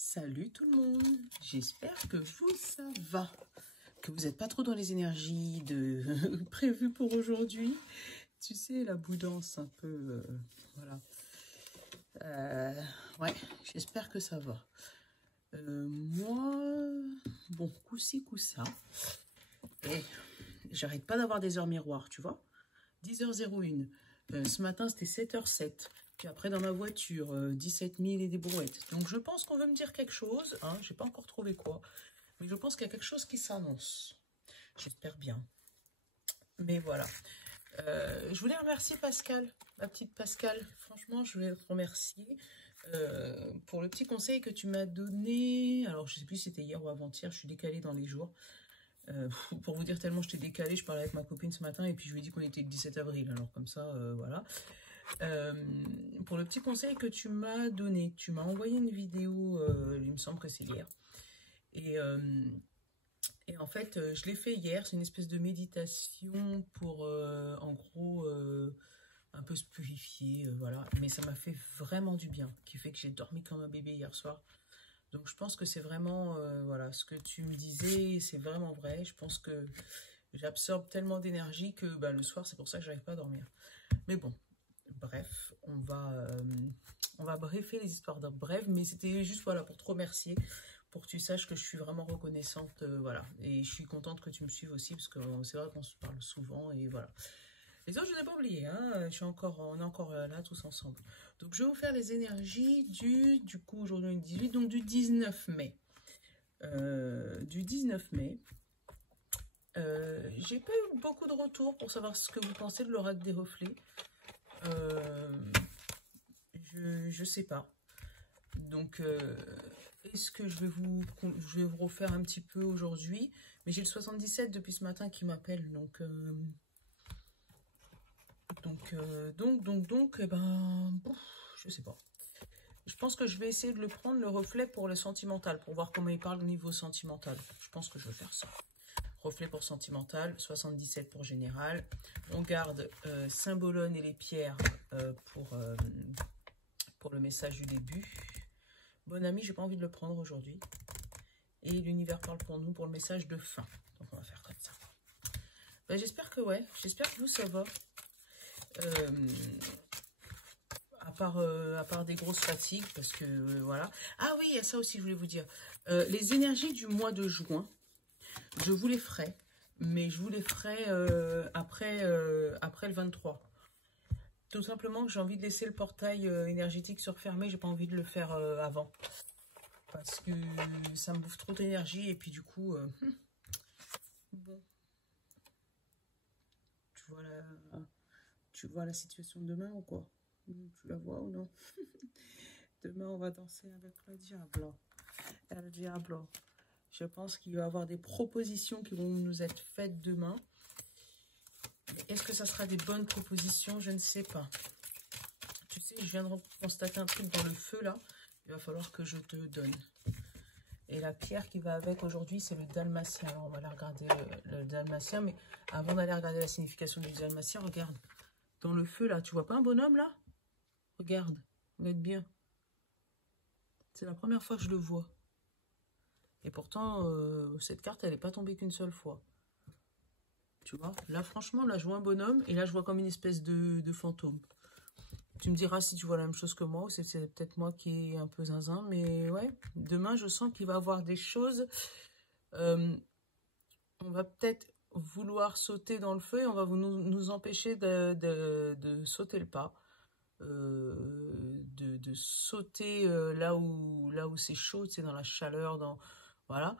Salut tout le monde, j'espère que vous ça va, que vous n'êtes pas trop dans les énergies prévues pour aujourd'hui. Tu sais, la boudance un peu, voilà. Ouais, j'espère que ça va. Moi, bon, coup-ci, coup-ça. Et j'arrête pas d'avoir des heures miroirs, tu vois. 10h01. Ce matin, c'était 7h07. Puis après, dans ma voiture, 17 000 et des brouettes. Donc, je pense qu'on veut me dire quelque chose. Hein, je n'ai pas encore trouvé quoi. Mais je pense qu'il y a quelque chose qui s'annonce. J'espère bien. Mais voilà. Je voulais remercier Pascal, ma petite Pascal. Franchement, je voulais te remercier pour le petit conseil que tu m'as donné. Alors, je ne sais plus si c'était hier ou avant-hier. Je suis décalée dans les jours. Pour vous dire tellement je t'ai décalé, je parlais avec ma copine ce matin et puis je lui ai dit qu'on était le 17 avril. Alors comme ça, voilà. Pour le petit conseil que tu m'as donné, tu m'as envoyé une vidéo, il me semble que c'est hier. Et en fait, je l'ai fait hier, c'est une espèce de méditation pour, en gros, un peu se purifier, voilà. Mais ça m'a fait vraiment du bien, qui fait que j'ai dormi comme un bébé hier soir. Donc je pense que c'est vraiment, voilà, ce que tu me disais, c'est vraiment vrai. Je pense que j'absorbe tellement d'énergie que bah, le soir, c'est pour ça que je n'arrive pas à dormir. Mais bon, bref, on va briefer les histoires d'un bref, mais c'était juste voilà, pour te remercier, pour que tu saches que je suis vraiment reconnaissante, voilà. Et je suis contente que tu me suives aussi, parce que c'est vrai qu'on se parle souvent, et voilà. Les autres, je n'ai pas oublié, hein, on est encore là tous ensemble. Donc, je vais vous faire les énergies du coup, aujourd'hui, le 18, donc du 19 mai. Du 19 mai. J'ai pas eu beaucoup de retours pour savoir ce que vous pensez de l'oracle des reflets. Je sais pas. Donc, est-ce que je vais vous refaire un petit peu aujourd'hui? Mais j'ai le 77 depuis ce matin qui m'appelle, donc... Donc, eh ben, je sais pas. Je pense que je vais essayer de le prendre, le reflet pour le sentimental, pour voir comment il parle au niveau sentimental. Je pense que je vais faire ça. Reflet pour sentimental, 77 pour général. On garde Symbolone et les pierres pour le message du début. Bon ami, j'ai pas envie de le prendre aujourd'hui. Et l'univers parle pour nous pour le message de fin. Donc on va faire comme ça. Ben, j'espère que ouais, j'espère que vous ça va. À part des grosses fatigues, parce que voilà. Ah oui, il y a ça aussi, je voulais vous dire. Les énergies du mois de juin, je vous les ferai, mais je vous les ferai après le 23. Tout simplement que j'ai envie de laisser le portail énergétique se refermer, j'ai pas envie de le faire avant. Parce que ça me bouffe trop d'énergie, et puis du coup, bon. Tu vois la situation de demain ou quoi? Tu la vois ou non? Demain, on va danser avec le diable. El Diablo. Je pense qu'il va y avoir des propositions qui vont nous être faites demain. Est-ce que ça sera des bonnes propositions? Je ne sais pas. Tu sais, je viens de constater un truc dans le feu, là. Il va falloir que je te donne. Et la pierre qui va avec aujourd'hui, c'est le dalmatien. Alors, on va aller regarder le dalmatien. Mais avant d'aller regarder la signification du dalmatien, regarde. Dans le feu, là, tu vois pas un bonhomme, là? Regarde. Regarde bien. C'est la première fois que je le vois. Et pourtant, cette carte, elle n'est pas tombée qu'une seule fois. Tu vois, là, franchement, là, je vois un bonhomme, et là, je vois comme une espèce de fantôme. Tu me diras si tu vois la même chose que moi, ou c'est peut-être moi qui est un peu zinzin, mais ouais, demain, je sens qu'il va y avoir des choses. On va peut-être vouloir sauter dans le feu, et on va nous empêcher de sauter le pas. De sauter là où c'est chaud, c'est dans la chaleur, voilà.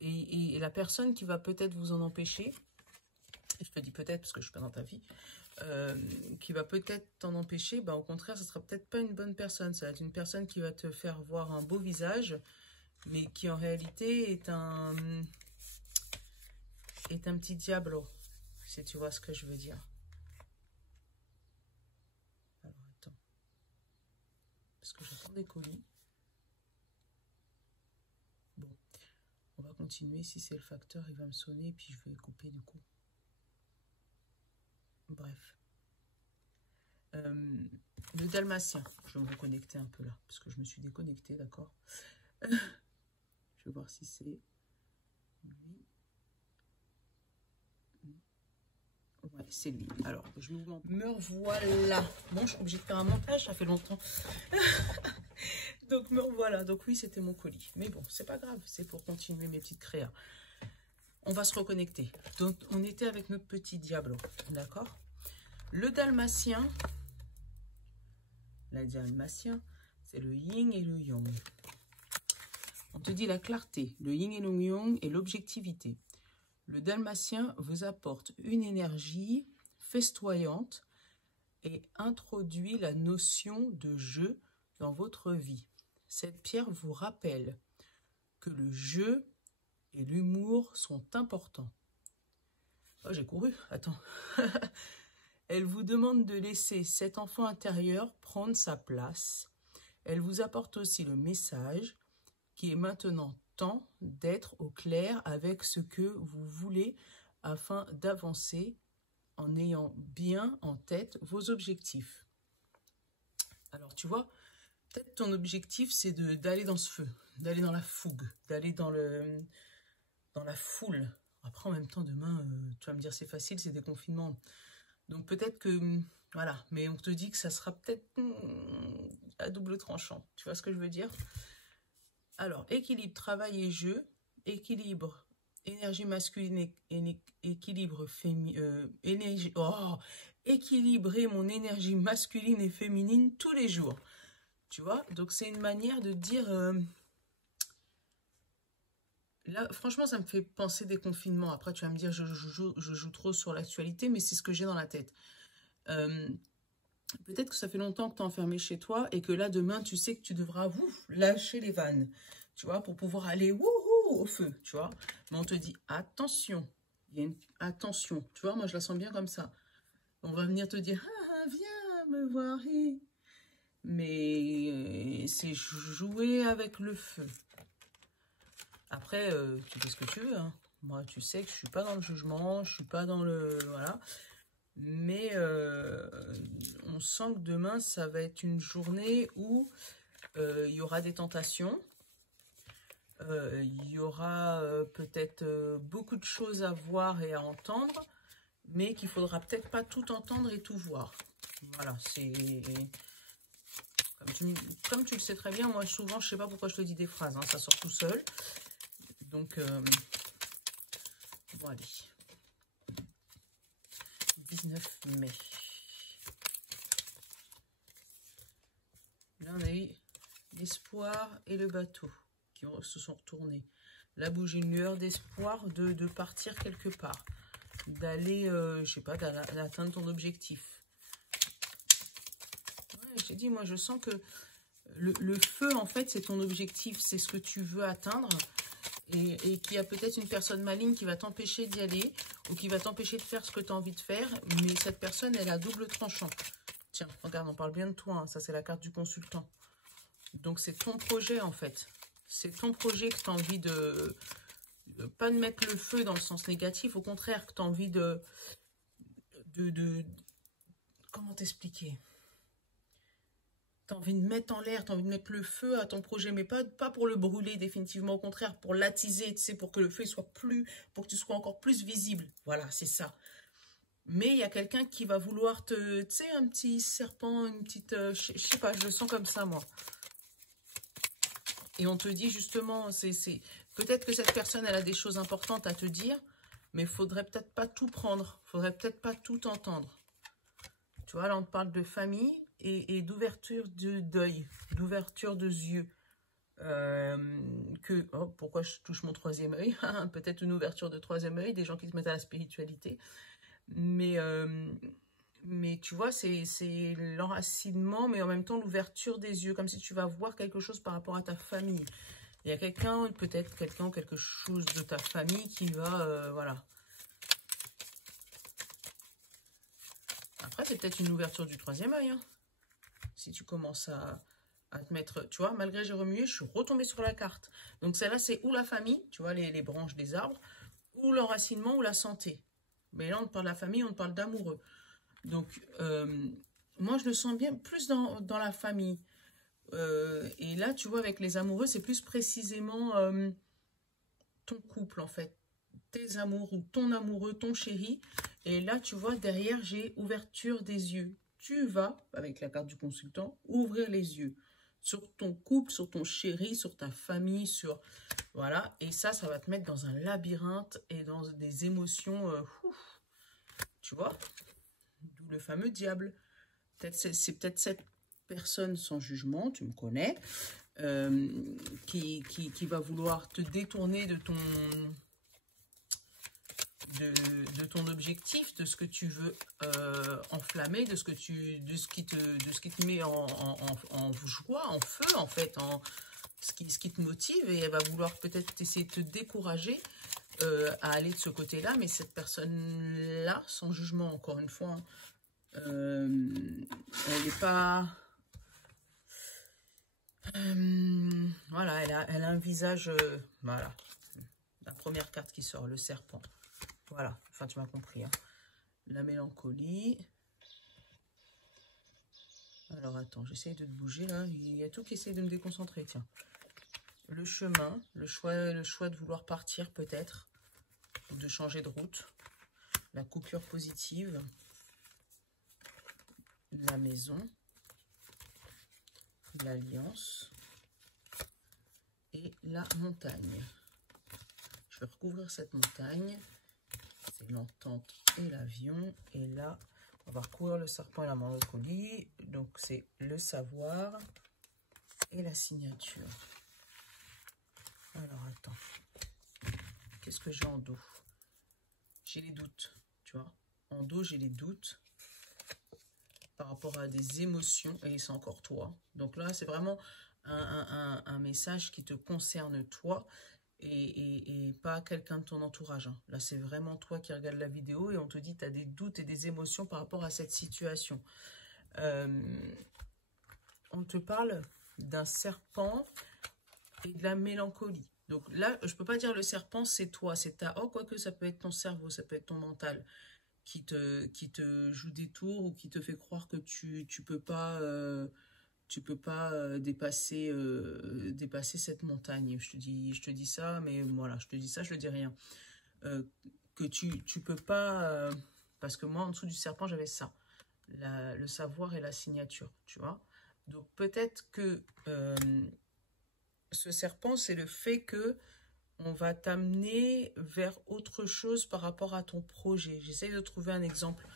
Et la personne qui va peut-être vous en empêcher, et je te dis peut-être parce que je suis pas dans ta vie, qui va peut-être t'en empêcher, bah, au contraire, ça sera peut-être pas une bonne personne. Ça va être une personne qui va te faire voir un beau visage, mais qui en réalité est un petit diablo, si tu vois ce que je veux dire. Alors, attends. Parce que j'attends des colis. Bon. On va continuer. Si c'est le facteur, il va me sonner, puis je vais couper du coup. Bref. Le dalmatien. Je vais me reconnecter un peu là, parce que je me suis déconnectée, d'accord. Je vais voir si c'est lui. Ouais, c'est lui. Alors, je m'ouvre. Me revoilà. Bon, je suis obligée de faire un montage, ça fait longtemps. Donc, me revoilà. Donc, oui, c'était mon colis. Mais bon, c'est pas grave. C'est pour continuer mes petites créas. On va se reconnecter. Donc, on était avec notre petit diablo. D'accord? Le dalmatien. La dalmatien, c'est le yin et le yang. On te dit la clarté, le yin et le yang et l'objectivité. Le dalmatien vous apporte une énergie festoyante et introduit la notion de jeu dans votre vie. Cette pierre vous rappelle que le jeu et l'humour sont importants. Oh, j'ai couru, attends. Elle vous demande de laisser cet enfant intérieur prendre sa place. Elle vous apporte aussi le message qui est maintenant temps d'être au clair avec ce que vous voulez afin d'avancer en ayant bien en tête vos objectifs. Alors, tu vois, peut-être ton objectif, c'est d'aller dans ce feu, d'aller dans la fougue, d'aller dans la foule. Après, en même temps, demain, tu vas me dire, c'est facile, c'est des confinements. Donc, peut-être que, voilà, mais on te dit que ça sera peut-être à double tranchant. Tu vois ce que je veux dire? Alors, équilibre, travail et jeu, équilibre, énergie masculine et équilibre féminin, équilibrer mon énergie masculine et féminine tous les jours. Tu vois? Donc, c'est une manière de dire... là, franchement, ça me fait penser des confinements. Après, tu vas me dire, je joue trop sur l'actualité, mais c'est ce que j'ai dans la tête. Peut-être que ça fait longtemps que tu es enfermé chez toi et que là, demain, tu sais que tu devras lâcher les vannes, tu vois, pour pouvoir aller au feu, tu vois. Mais on te dit, attention, il y a une attention, tu vois, moi, je la sens bien comme ça. On va venir te dire, viens me voir. Mais c'est jouer avec le feu. Après, tu fais ce que tu veux, hein. Moi, tu sais que je suis pas dans le jugement, je suis pas dans le... Voilà. Mais on sent que demain, ça va être une journée où il y aura des tentations. Il y aura peut-être beaucoup de choses à voir et à entendre, mais qu'il faudra peut-être pas tout entendre et tout voir. Voilà, c'est... Comme tu le sais très bien, moi, souvent, je sais pas pourquoi je te dis des phrases, hein, ça sort tout seul. Donc, bon, allez. 19 mai. Là, on a eu l'espoir et le bateau qui se sont retournés. La bougie, une lueur d'espoir de partir quelque part. D'aller, je sais pas, d'atteindre ton objectif. Ouais, j'ai dit, moi, je sens que le feu, en fait, c'est ton objectif. C'est ce que tu veux atteindre. Et qu'il y a peut-être une personne maligne qui va t'empêcher d'y aller ou qui va t'empêcher de faire ce que tu as envie de faire, mais cette personne, elle a double tranchant. Tiens, regarde, on parle bien de toi, hein, ça c'est la carte du consultant. Donc c'est ton projet en fait. C'est ton projet que tu as envie de... Pas de mettre le feu dans le sens négatif, au contraire, que tu as envie de comment t'expliquer ? Tu as envie de mettre en l'air, tu as envie de mettre le feu à ton projet, mais pas pour le brûler définitivement, au contraire, pour l'attiser, tu sais, pour que le feu soit plus, pour que tu sois encore plus visible. Voilà, c'est ça. Mais il y a quelqu'un qui va vouloir te, tu sais, un petit serpent, une petite, je sais pas, je le sens comme ça, moi. Et on te dit justement, peut-être que cette personne, elle a des choses importantes à te dire, mais il faudrait peut-être pas tout prendre, il faudrait peut-être pas tout entendre. Tu vois, là, on te parle de famille, et d'ouverture d'œil, d'ouverture de yeux. Pourquoi je touche mon troisième œil? Peut-être une ouverture de troisième œil, des gens qui se mettent à la spiritualité. Mais tu vois, c'est l'enracinement, mais en même temps l'ouverture des yeux, comme si tu vas voir quelque chose par rapport à ta famille. Il y a quelqu'un, peut-être quelqu'un ou quelque chose de ta famille qui va, voilà. Après, c'est peut-être une ouverture du troisième œil, hein. Si tu commences à te mettre, tu vois, malgré j'ai remué, je suis retombée sur la carte. Donc celle-là, c'est ou la famille, tu vois, les branches des arbres, ou l'enracinement ou la santé. Mais là, on te parle de la famille, on te parle d'amoureux. Donc, moi, je le sens bien plus dans la famille. Et là, tu vois, avec les amoureux, c'est plus précisément ton couple, en fait. Tes amours ou ton amoureux, ton chéri. Et là, tu vois, derrière, j'ai ouverture des yeux. Tu vas, avec la carte du consultant, ouvrir les yeux sur ton couple, sur ton chéri, sur ta famille, sur... Voilà. Et ça va te mettre dans un labyrinthe et dans des émotions... tu vois, d'où le fameux diable. C'est peut-être cette personne sans jugement, tu me connais, qui va vouloir te détourner de ton objectif, de ce que tu veux enflammer, de ce qui te met en joie, en feu, en fait, ce qui te motive, et elle va vouloir peut-être essayer de te décourager à aller de ce côté-là, mais cette personne-là, sans jugement, encore une fois, elle n'est pas... voilà, elle a un visage... voilà, la première carte qui sort, le serpent. Voilà, enfin tu m'as compris. Hein. La mélancolie. Alors attends, j'essaye de te bouger là. Il y a tout qui essaye de me déconcentrer, tiens. Le chemin, le choix de vouloir partir peut-être, ou de changer de route. La coupure positive. La maison. L'alliance. Et la montagne. Je vais recouvrir cette montagne. C'est l'entente et l'avion. Et là, on va recouvrir le serpent et la mélancolie. Donc, c'est le savoir et la signature. Alors, attends. Qu'est-ce que j'ai en dos? J'ai les doutes, tu vois. En dos, j'ai les doutes par rapport à des émotions. Et c'est encore toi. Donc là, c'est vraiment un message qui te concerne toi. Et pas quelqu'un de ton entourage. Hein. Là, c'est vraiment toi qui regarde la vidéo et on te dit que tu as des doutes et des émotions par rapport à cette situation. On te parle d'un serpent et de la mélancolie. Donc là, je ne peux pas dire le serpent, c'est toi, c'est ta... Oh, quoique ça peut être ton cerveau, ça peut être ton mental qui te joue des tours ou qui te fait croire que tu peux pas... tu peux pas dépasser cette montagne. Je te dis ça, mais voilà, je te dis ça, je ne dis rien. Que tu peux pas... parce que moi, en dessous du serpent, j'avais ça. Le savoir et la signature, tu vois. Donc, peut-être que ce serpent, c'est le fait que on va t'amener vers autre chose par rapport à ton projet. J'essaie de trouver un exemple.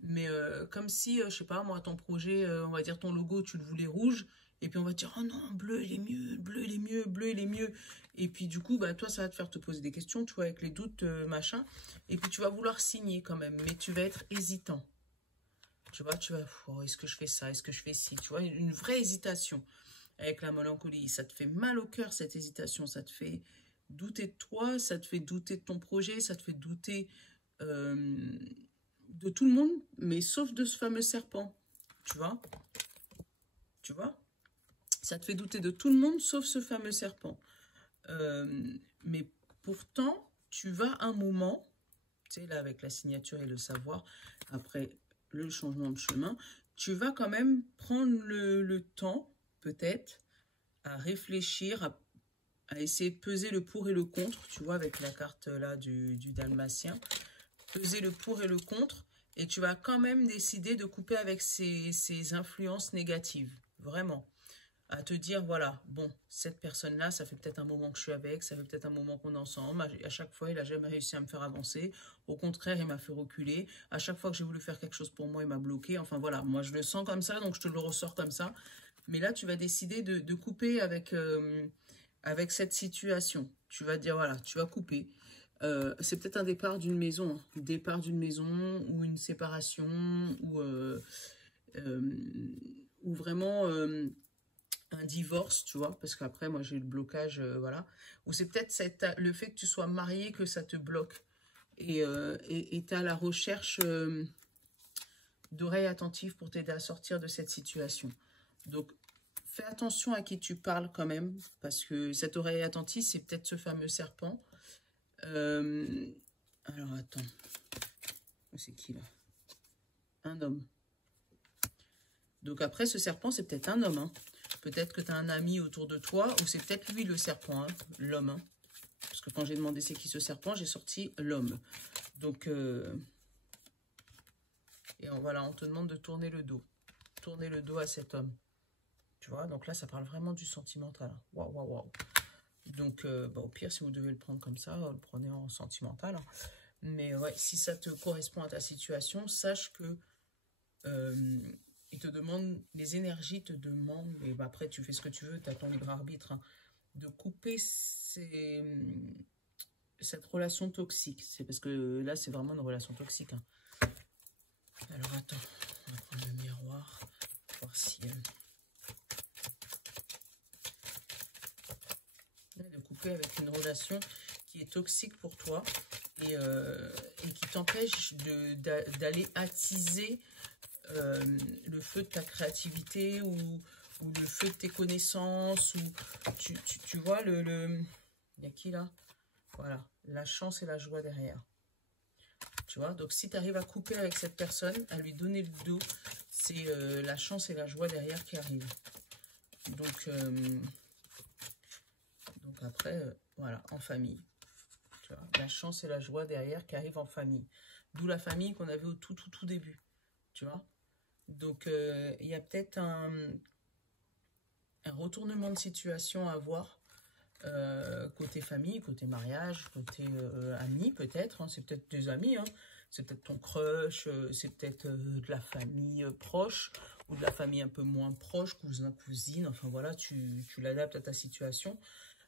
Mais comme si, je sais pas, moi, ton projet, on va dire ton logo, tu le voulais rouge, et puis on va te dire, oh non, bleu, il est mieux, bleu, il est mieux, bleu, il est mieux. Et puis du coup, bah, toi, ça va te faire te poser des questions, tu vois, avec les doutes, machin. Et puis tu vas vouloir signer quand même, mais tu vas être hésitant. Tu vois, tu vas, oh, est-ce que je fais ça, est-ce que je fais ci, tu vois, une vraie hésitation. Avec la mélancolie, ça te fait mal au cœur, cette hésitation, ça te fait douter de toi, ça te fait douter de ton projet, ça te fait douter... de tout le monde, mais sauf de ce fameux serpent, tu vois, ça te fait douter de tout le monde, sauf ce fameux serpent, mais pourtant, tu vas un moment, tu sais, là, avec la signature et le savoir, après le changement de chemin, tu vas quand même prendre le temps, peut-être, à réfléchir, à essayer de peser le pour et le contre, tu vois, avec la carte, là, du dalmatien, peser le pour et le contre, et tu vas quand même décider de couper avec ces influences négatives, vraiment. À te dire, voilà, bon, cette personne-là, ça fait peut-être un moment que je suis avec, ça fait peut-être un moment qu'on est ensemble, à chaque fois, il n'a jamais réussi à me faire avancer, au contraire, il m'a fait reculer, à chaque fois que j'ai voulu faire quelque chose pour moi, il m'a bloqué, enfin voilà, moi je le sens comme ça, donc je te le ressors comme ça, mais là, tu vas décider de couper avec cette situation, tu vas dire, voilà, tu vas couper. C'est peut-être un départ d'une maison, hein. Départ d'une maison ou une séparation ou vraiment un divorce, tu vois, parce qu'après moi j'ai eu le blocage, voilà, ou c'est peut-être le fait que tu sois marié que ça te bloque et tu es à la recherche d'oreilles attentives pour t'aider à sortir de cette situation. Donc fais attention à qui tu parles quand même, parce que cette oreille attentive, c'est peut-être ce fameux serpent. Alors, attends. C'est qui, là? Un homme. Donc, après, ce serpent, c'est peut-être un homme. Hein. Peut-être que tu as un ami autour de toi, ou c'est peut-être lui le serpent, hein, l'homme. Hein. Parce que quand j'ai demandé c'est qui ce serpent, j'ai sorti l'homme. Donc, et voilà, on te demande de tourner le dos. Tourner le dos à cet homme. Tu vois, donc là, ça parle vraiment du sentimental. Waouh, waouh, waouh. Donc, au pire, si vous devez le prendre comme ça, le prenez en sentimental. Hein. Mais ouais, si ça te correspond à ta situation, sache que il te demande, les énergies te demandent, et bah après tu fais ce que tu veux, tu as ton libre arbitre, hein, de couper cette relation toxique. C'est parce que là, c'est vraiment une relation toxique. Hein. Alors attends, on va prendre le miroir, voir si... de couper avec une relation qui est toxique pour toi et qui t'empêche d'aller attiser le feu de ta créativité ou le feu de tes connaissances. Ou tu vois, il y a qui là? Voilà, la chance et la joie derrière. Tu vois, donc si tu arrives à couper avec cette personne, à lui donner le dos, c'est la chance et la joie derrière qui arrivent. Donc après, voilà, en famille. Tu vois, la chance et la joie derrière qui arrivent en famille. D'où la famille qu'on avait au tout début. Tu vois. Donc, il y a peut-être un retournement de situation à voir. Côté famille, côté mariage, côté amis peut-être. Hein, c'est peut-être des amis. Hein, c'est peut-être ton crush. C'est peut-être de la famille proche. Ou de la famille un peu moins proche. Cousin, cousine. Enfin voilà, tu l'adaptes à ta situation.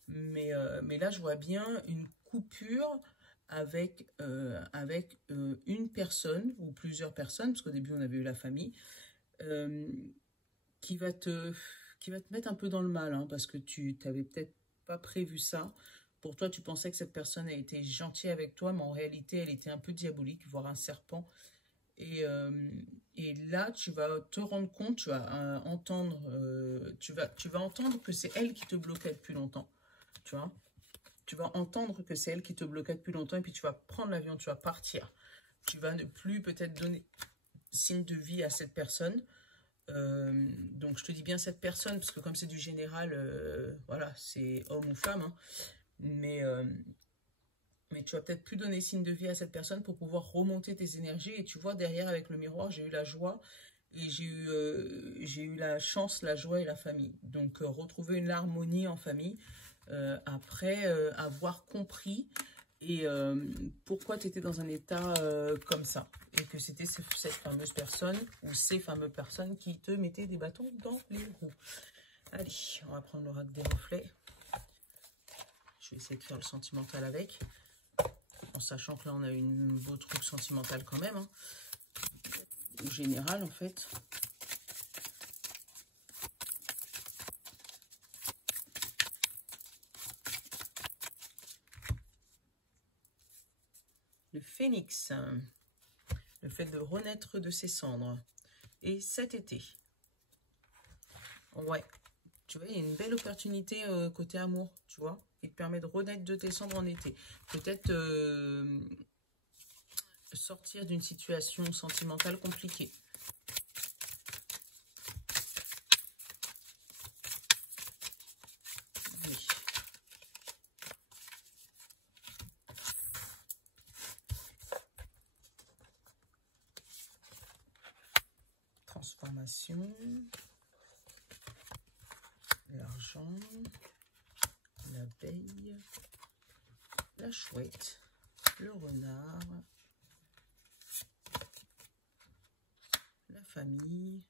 Mais là, je vois bien une coupure avec une personne ou plusieurs personnes, parce qu'au début, on avait eu la famille, qui va te mettre un peu dans le mal, hein, parce que tu n'avais peut-être pas prévu ça. Pour toi, tu pensais que cette personne a été gentille avec toi, mais en réalité, elle était un peu diabolique, voire un serpent. Et là, tu vas te rendre compte, tu vas entendre, tu vas entendre que c'est elle qui te bloquait depuis longtemps. Tu vois, tu vas entendre que c'est elle qui te bloquait depuis longtemps et puis tu vas prendre l'avion, tu vas partir. Tu vas ne plus peut-être donner signe de vie à cette personne. Donc je te dis bien cette personne parce que comme c'est du général, voilà, c'est homme ou femme. Hein, mais tu vas peut-être plus donner signe de vie à cette personne pour pouvoir remonter tes énergies. Et tu vois, derrière avec le miroir, j'ai eu la joie et j'ai eu la chance, la joie et la famille. Donc retrouver une harmonie en famille. Après avoir compris et pourquoi tu étais dans un état comme ça et que c'était cette fameuse personne ou ces fameuses personnes qui te mettaient des bâtons dans les roues. Allez, on va prendre l'oracle des reflets. Je vais essayer de faire le sentimental avec, en sachant que là on a une beau truc sentimental quand même, hein. Au général en fait. Le phénix, le fait de renaître de ses cendres. Et cet été, ouais, tu vois, il y a une belle opportunité côté amour, tu vois. Il te permet de renaître de tes cendres en été. Peut-être sortir d'une situation sentimentale compliquée. Oui. Transformation, l'argent, l'abeille, la chouette, le renard, la famille.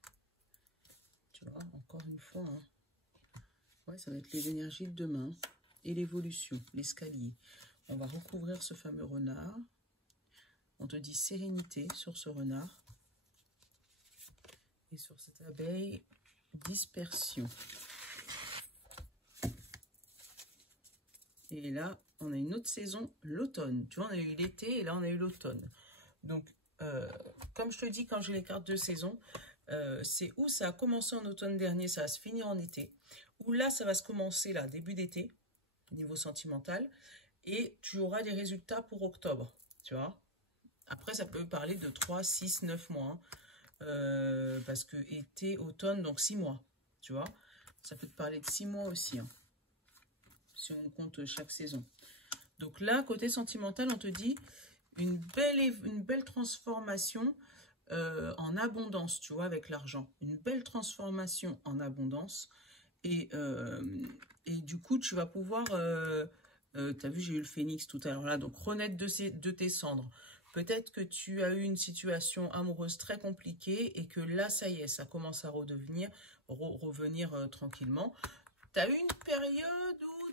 Tu vois, encore une fois, hein. Ouais, ça va être les énergies de demain et l'évolution, l'escalier. On va recouvrir ce fameux renard. On te dit sérénité sur ce renard. Et sur cette abeille, dispersion. Et là, on a une autre saison, l'automne. Tu vois, on a eu l'été et là, on a eu l'automne. Donc, comme je te dis, quand j'ai les cartes de saison, c'est où ça a commencé en automne dernier, ça va se finir en été. Ou là, ça va se commencer là, début d'été, niveau sentimental. Et tu auras des résultats pour octobre, tu vois. Après, ça peut parler de 3, 6, 9 mois. Parce que été, automne, donc 6 mois, tu vois. Ça peut te parler de 6 mois aussi, hein, si on compte chaque saison. Donc là, côté sentimental, on te dit une belle transformation en abondance, tu vois, avec l'argent. Une belle transformation en abondance. Et du coup, tu vas pouvoir... tu as vu, j'ai eu le phénix tout à l'heure là. Donc, renaître de tes cendres. Peut-être que tu as eu une situation amoureuse très compliquée et que là, ça y est, ça commence à revenir tranquillement. Tu as eu une période où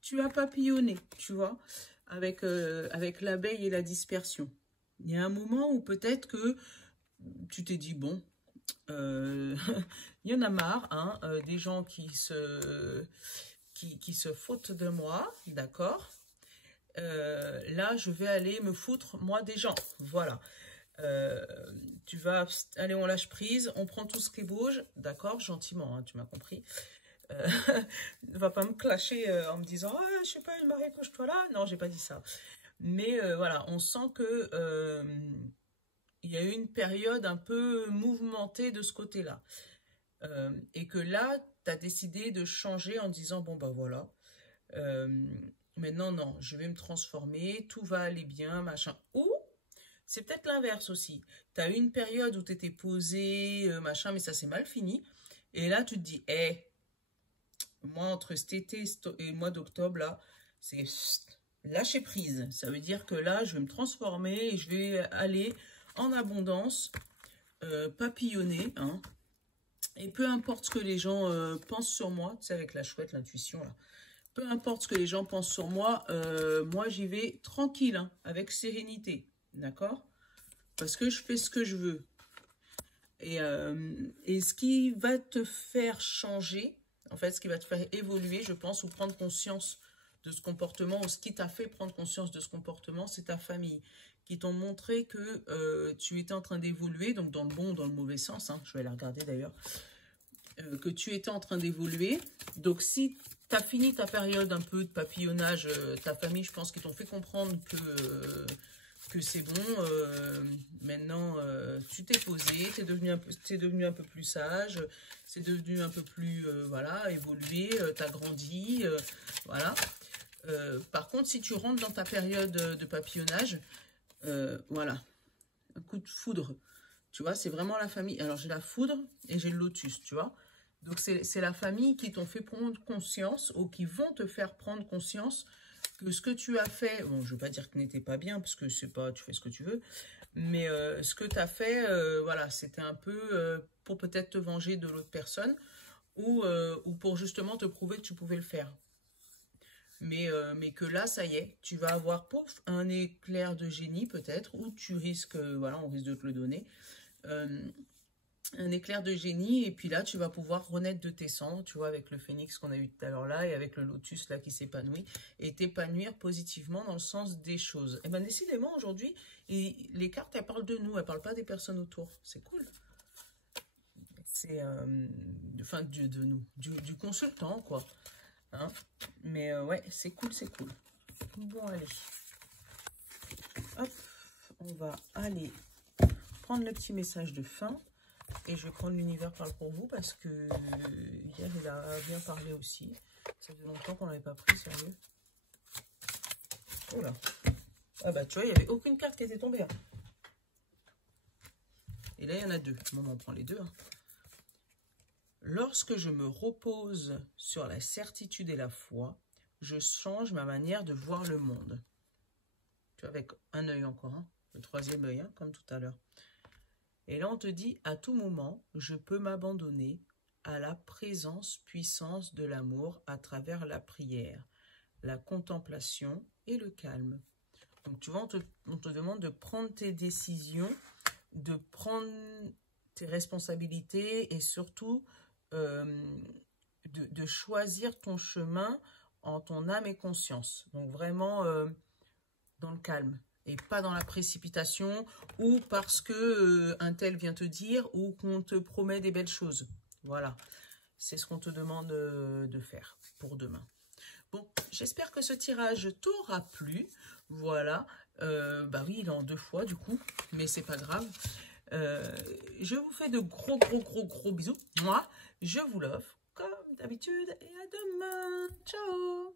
tu as papillonné, tu vois, avec l'abeille et la dispersion. Il y a un moment où peut-être que tu t'es dit, bon, il y en a marre, hein, des gens qui se foutent de moi, d'accord. Là, je vais aller me foutre, moi, des gens, voilà. Tu vas, allez, on lâche prise, on prend tout ce qui bouge, d'accord, gentiment, hein, tu m'as compris. Ne va pas me clasher en me disant ah, je sais pas, il Marie, couche-toi là. Non, j'ai pas dit ça. Mais voilà, on sent que il y a eu une période un peu mouvementée de ce côté-là. Et que là, tu as décidé de changer en disant bon, bah voilà, maintenant, non, je vais me transformer, tout va aller bien, machin. Ou c'est peut-être l'inverse aussi. Tu as eu une période où tu étais posé, machin, mais ça s'est mal fini. Et là, tu te dis, hé, moi, entre cet été et le mois d'octobre, là, c'est lâcher prise. Ça veut dire que là, je vais me transformer et je vais aller en abondance, papillonner, hein. Et peu importe ce que les gens pensent sur moi, tu sais, avec la chouette, l'intuition, là. Peu importe ce que les gens pensent sur moi, moi, j'y vais tranquille, hein, avec sérénité, d'accord? Parce que je fais ce que je veux. Et ce qui va te faire changer, en fait, ce qui va te faire évoluer, je pense, ou prendre conscience de ce comportement, ou ce qui t'a fait prendre conscience de ce comportement, c'est ta famille, qui t'ont montré que tu étais en train d'évoluer, donc dans le bon ou dans le mauvais sens, hein, je vais la regarder d'ailleurs, que tu étais en train d'évoluer. Donc si tu as fini ta période un peu de papillonnage, ta famille, je pense qu'ils t'ont fait comprendre que c'est bon, maintenant tu t'es posé, tu es devenu un peu plus sage, c'est devenu un peu plus, voilà, évolué, tu as grandi, voilà. Par contre, si tu rentres dans ta période de papillonnage, voilà, un coup de foudre, tu vois, c'est vraiment la famille. Alors, j'ai la foudre et j'ai le lotus, tu vois. Donc, c'est la famille qui t'ont fait prendre conscience ou qui vont te faire prendre conscience que ce que tu as fait, bon, je ne veux pas dire que n'était pas bien, parce que c'est pas, tu fais ce que tu veux, mais ce que tu as fait, voilà, c'était un peu pour peut-être te venger de l'autre personne ou pour justement te prouver que tu pouvais le faire. Mais que là, ça y est, tu vas avoir, pouf, un éclair de génie peut-être, ou tu risques, voilà, on risque de te le donner, un éclair de génie, et puis là, tu vas pouvoir renaître de tes cendres, tu vois, avec le phénix qu'on a eu tout à l'heure là, et avec le lotus là qui s'épanouit, et t'épanouir positivement dans le sens des choses. Et bien, décidément, aujourd'hui, les cartes, elles parlent de nous, elles parlent pas des personnes autour. C'est cool. C'est, enfin, de nous, du consultant, quoi. Hein, mais ouais, c'est cool, c'est cool. Bon, allez. Hop, on va aller prendre le petit message de fin. Et je vais prendre l'univers parle pour vous parce que hier, il a bien parlé aussi. Ça fait longtemps qu'on n'avait pas pris, sérieux. Oh là. Ah bah, tu vois, il n'y avait aucune carte qui était tombée. Hein. Et là, il y en a deux. Bon, on prend les deux. Hein. Lorsque je me repose sur la certitude et la foi, je change ma manière de voir le monde. Tu vois, avec un œil encore, hein, le troisième œil, hein, comme tout à l'heure. Et là, on te dit, à tout moment, je peux m'abandonner à la présence, puissance de l'amour à travers la prière, la contemplation et le calme. Donc, tu vois, on te demande de prendre tes décisions, de prendre tes responsabilités et surtout de choisir ton chemin en ton âme et conscience. Donc, vraiment dans le calme. Et pas dans la précipitation ou parce que un tel vient te dire ou qu'on te promet des belles choses. Voilà, c'est ce qu'on te demande de faire pour demain. Bon, j'espère que ce tirage t'aura plu. Voilà, bah oui, il est en 2 fois du coup, mais c'est pas grave. Je vous fais de gros bisous. Moi, je vous love comme d'habitude et à demain. Ciao!